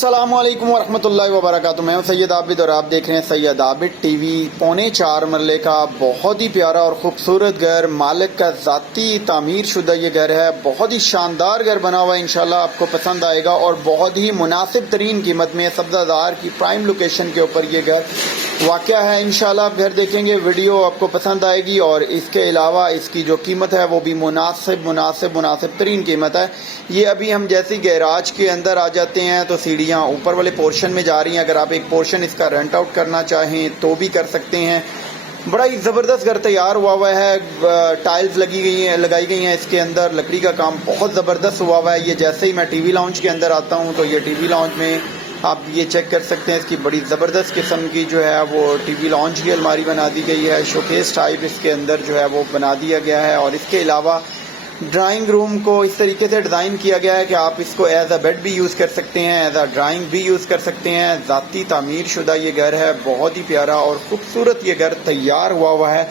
अस्सलामुअलैकुम वरहमतुल्लाहि वबरकातुहू। मैं हूं सैयद आबिद और आप देख रहे हैं सैयद आबिद टीवी। 4.25 मरले का बहुत ही प्यारा और ख़ूबसूरत घर, मालिक का ज़ाती तामीर शुदा ये घर है। बहुत ही शानदार घर बना हुआ है, इंशाल्लाह आपको पसंद आएगा और बहुत ही मुनासिब तरीन कीमत में सब्ज़ादार की प्राइम लोकेशन के ऊपर ये घर वाक़या है। इंशाल्लाह आप घर देखेंगे, वीडियो आपको पसंद आएगी और इसके अलावा इसकी जो कीमत है वो भी मुनासिब तरीन कीमत है। ये अभी हम जैसे ही गैराज के अंदर आ जाते हैं तो सीढ़ियाँ ऊपर वाले पोर्शन में जा रही हैं। अगर आप एक पोर्शन इसका रेंट आउट करना चाहें तो भी कर सकते हैं। बड़ा ही ज़बरदस्त घर तैयार हुआ है। टाइल्स लगाई गई हैं इसके अंदर। लकड़ी का काम बहुत ज़बरदस्त हुआ है। ये जैसे ही मैं टीवी लाउंज के अंदर आता हूँ तो ये टीवी लाउंज में आप ये चेक कर सकते हैं। इसकी बड़ी ज़बरदस्त किस्म की जो है वो टीवी लाउंज की अलमारी बना दी गई है। शोकेस टाइप इसके अंदर जो है वो बना दिया गया है और इसके अलावा ड्राइंग रूम को इस तरीके से डिज़ाइन किया गया है कि आप इसको एज अ बेड भी यूज़ कर सकते हैं, एज अ ड्राइंग भी यूज़ कर सकते हैं। ज़ाती तामीर शुदा ये घर है। बहुत ही प्यारा और ख़ूबसूरत ये घर तैयार हुआ है।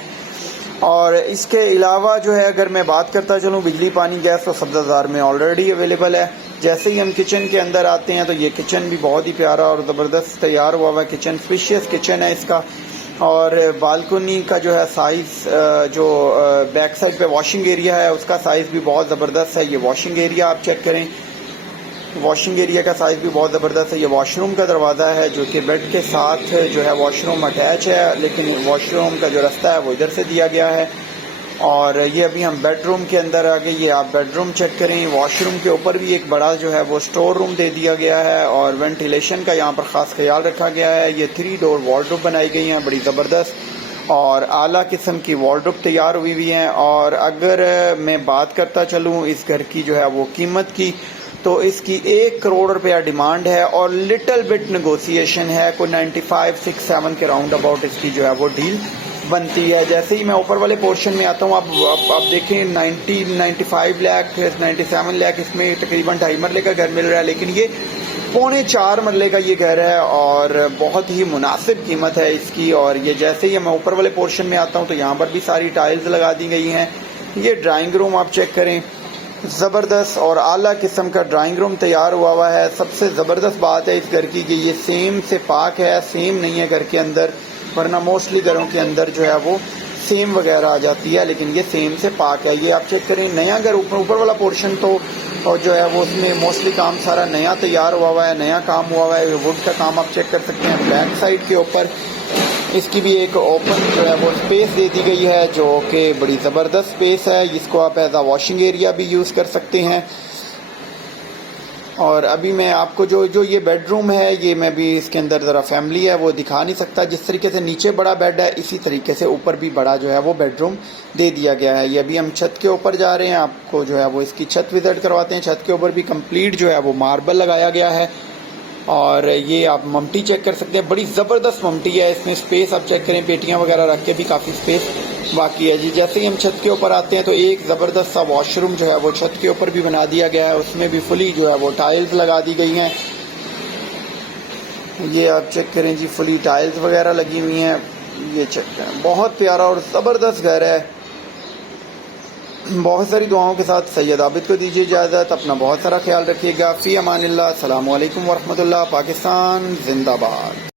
और इसके अलावा जो है अगर मैं बात करता चलूँ, बिजली पानी गैस तो सब्ज़ादार में ऑलरेडी अवेलेबल है। जैसे ही हम किचन के अंदर आते हैं तो ये किचन भी बहुत ही प्यारा और ज़बरदस्त तैयार हुआ है। किचन स्पेशियस किचन है इसका। और बालकनी का जो है साइज़, जो बैक साइड पे वॉशिंग एरिया है उसका साइज़ भी बहुत ज़बरदस्त है। ये वॉशिंग एरिया आप चेक करें, वॉशिंग एरिया का साइज़ भी बहुत ज़बरदस्त है। ये वॉशरूम का दरवाज़ा है जो कि बेड के साथ जो है वॉशरूम अटैच है, लेकिन वॉशरूम का जो रास्ता है वो इधर से दिया गया है। और ये अभी हम बेडरूम के अंदर आ गए। ये आप बेडरूम चेक करें। वॉशरूम के ऊपर भी एक बड़ा जो है वो स्टोर रूम दे दिया गया है और वेंटिलेशन का यहाँ पर ख़ास ख्याल रखा गया है। ये 3 डोर वार्डरोब बनाई गई हैं, बड़ी ज़बरदस्त और आला किस्म की वार्डरोब तैयार हुई हैं। और अगर मैं बात करता चलूँ इस घर की जो है वो कीमत की, तो इसकी 1 करोड़ रुपया डिमांड है और लिटल बिट नेगोशिएशन है। कोई 95-67 के राउंड अबाउट इसकी जो है वो डील बनती है। जैसे ही मैं ऊपर वाले पोर्शन में आता हूँ, आप देखें 95 लाख 97 लाख इसमें तकरीबन 2.5 मरले का घर मिल रहा है, लेकिन ये 4.25 मरले का ये घर है और बहुत ही मुनासिब कीमत है इसकी। और ये जैसे ही मैं ऊपर वाले पोर्शन में आता हूँ तो यहाँ पर भी सारी टाइल्स लगा दी गई हैं। ये ड्राइंग रूम आप चेक करें, ज़बरदस्त और आला किस्म का ड्राइंग रूम तैयार हुआ है। सबसे ज़बरदस्त बात है इस घर की कि ये सेम से पाक है, सेम नहीं है घर के अंदर, वरना मोस्टली घरों के अंदर जो है वो सेम वगैरह आ जाती है, लेकिन ये सेम से पाक है। ये आप चेक करें, नया घर ऊपर वाला पोर्शन तो और जो है वो उसमें मोस्टली काम सारा नया तैयार हुआ है, नया काम हुआ है। वुड का काम आप चेक कर सकते हैं। बैक साइड के ऊपर इसकी भी एक ओपन जो है वो स्पेस दे दी गई है जो कि बड़ी ज़बरदस्त स्पेस है। इसको आप एज आ वॉशिंग एरिया भी यूज़ कर सकते हैं। और अभी मैं आपको जो ये बेडरूम है, ये मैं भी इसके अंदर ज़रा फैमिली है वो दिखा नहीं सकता। जिस तरीके से नीचे बड़ा बेड है, इसी तरीके से ऊपर भी बड़ा जो है वो बेडरूम दे दिया गया है। ये अभी हम छत के ऊपर जा रहे हैं, आपको जो है वो इसकी छत विजिट करवाते हैं। छत के ऊपर भी कंप्लीट जो है वो मार्बल लगाया गया है। और ये आप ममटी चेक कर सकते हैं, बड़ी ज़बरदस्त ममटी है। इसमें स्पेस आप चेक करें, पेटियाँ वगैरह रख के भी काफ़ी स्पेस बाकी है जी। जैसे ही हम छत के ऊपर आते हैं तो एक ज़बरदस्त सा वॉशरूम जो है वो छत के ऊपर भी बना दिया गया है। उसमें भी फुली जो है वो टाइल्स लगा दी गई हैं। ये आप चेक करें जी, फुली टाइल्स वगैरह लगी हुई हैं। ये चेक करें, बहुत प्यारा और ज़बरदस्त घर है। बहुत सारी दुआओं के साथ सैयद आबिद को दीजिए इजाज़त। अपना बहुत सारा ख्याल रखिएगा। फ़ी अमानिल्लाह। अस्सलामु अलैकुम वरहमतुल्लाह। पाकिस्तान जिंदाबाद।